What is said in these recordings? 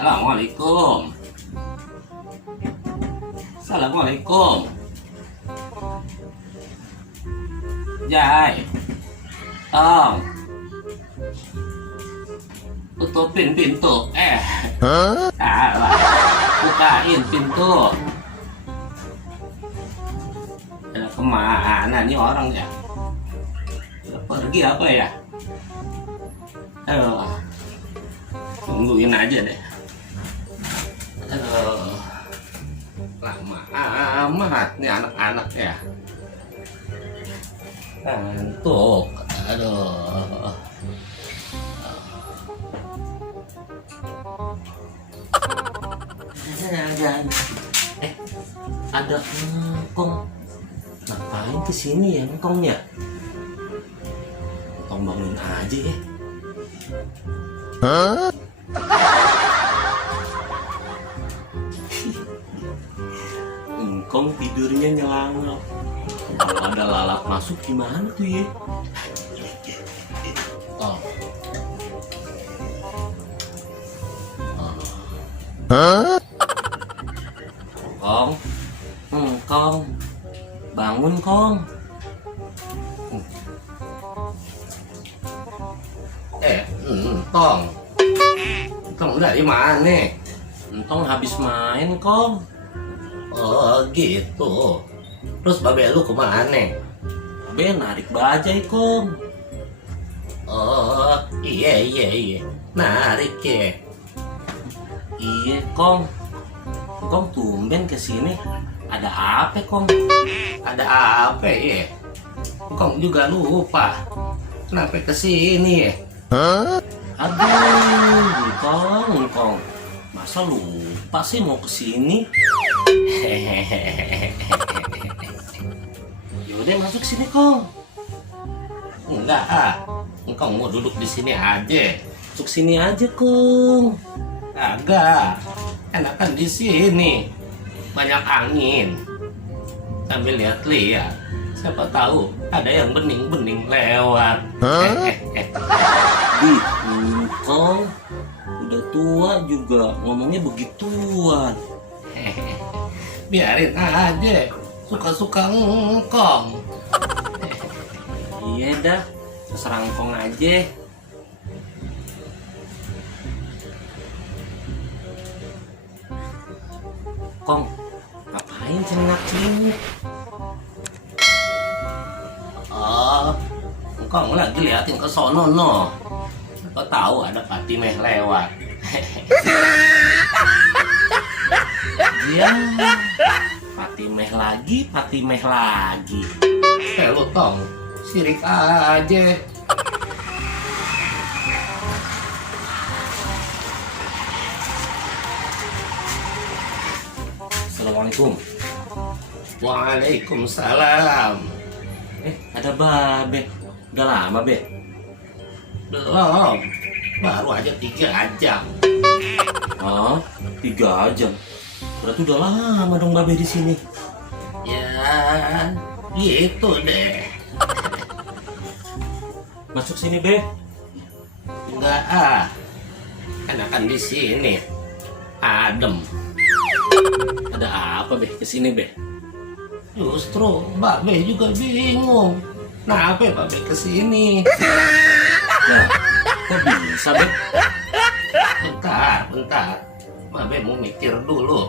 Assalamualaikum. Assalamualaikum. Jai. Tong. Tutupin pintu. Alah. Bukain pintu. Kemana nih orang ya? Pergi apa ya? Tungguin aja deh. Lama amat nih anak-anak ya. Ngantuk. Aduh. Ada engkong. Ngapain kesini ya engkongnya? Engkong bangun aja ya. Engkong tidurnya nyelangap. Kalau ada lalat masuk gimana tuh ya? Kong, Kong, bangun Kong. Entong, Entong dari mana? Entong habis main Kong. Oh gitu. Terus babe lu kemana? Babe narik bajai Kong. Oh iya, narik ya. Iya Kong. Kong tumben kesini. Ada apa Kong? Ada apa ya? Kong juga lupa. Kenapa kesini ya? Aduh, Kong. Masa lupa sih mau kesini? Yaudah masuk sini Kong. Enggak Kong mau duduk di sini aja. Masuk sini aja Kong. Agak. Enakan di sini. Banyak angin. Sambil lihat-lihat. Siapa tahu ada yang bening-bening lewat. Kong udah tua juga ngomongnya begituan. Biarin aja, suka-suka ngkong. Iya dah, terserah ngkong aja. Kong, ngapain cengak-cenguk? Kong lagi liatin ke sono no. Kau tahu ada Patimeh lewat. Ya, Patimeh lagi. Lu Tong, sirik aja. Assalamualaikum. Waalaikumsalam. Ada babe. Udah lama be? Belum. Baru aja 3 jam. Oh, 3 jam. Berarti udah lama dong babe di sini. Ya, gitu deh. Masuk sini be? Enggak enakan di sini. Adem. Ada apa be kesini be? Justru Mbak Be juga bingung. Kenapa Mbak Be kesini? Nah, kok bisa be? Bentar. Mbak Be mau mikir dulu.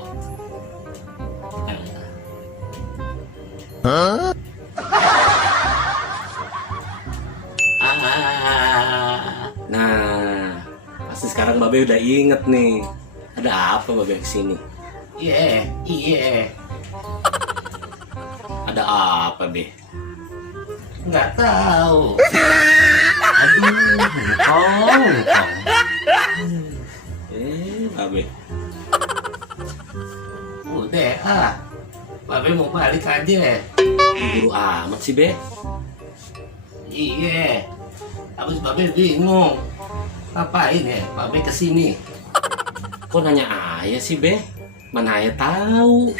Nah, pasti sekarang Mbak Be udah inget nih. Ada apa Mbak Be kesini? Iya. Ada apa be? Nggak tahu. Aduh, Kong. Babe. Udah Babe mau balik aja. Buru amat sih be. Iya. Habis Babe bingung. Ngapain ya Babe kesini? Kok nanya ayah sih be? Mana ayah tahu?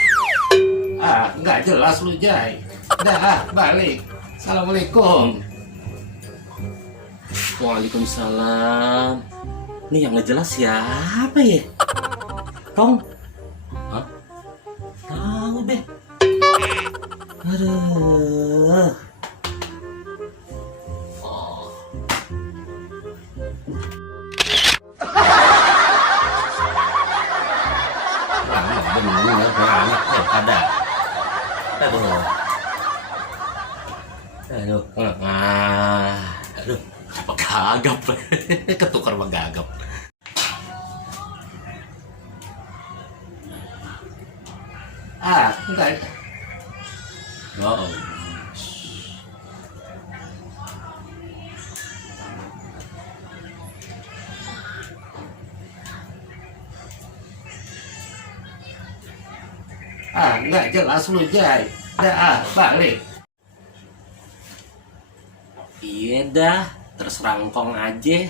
Nggak jelas lu Jai. Dah balik. Assalamualaikum. Waalaikumsalam. Nih yang nggak jelas siapa ya? Tong? Hah? Tahu deh. Aduh. Oh. Bener anak daripada. Aduh. Aduh, apa gagap? Ketukar sama gagap. Enggak. Oh. Enggak jelas lu, Jay. Balik. Iya dah, terserah engkong aja.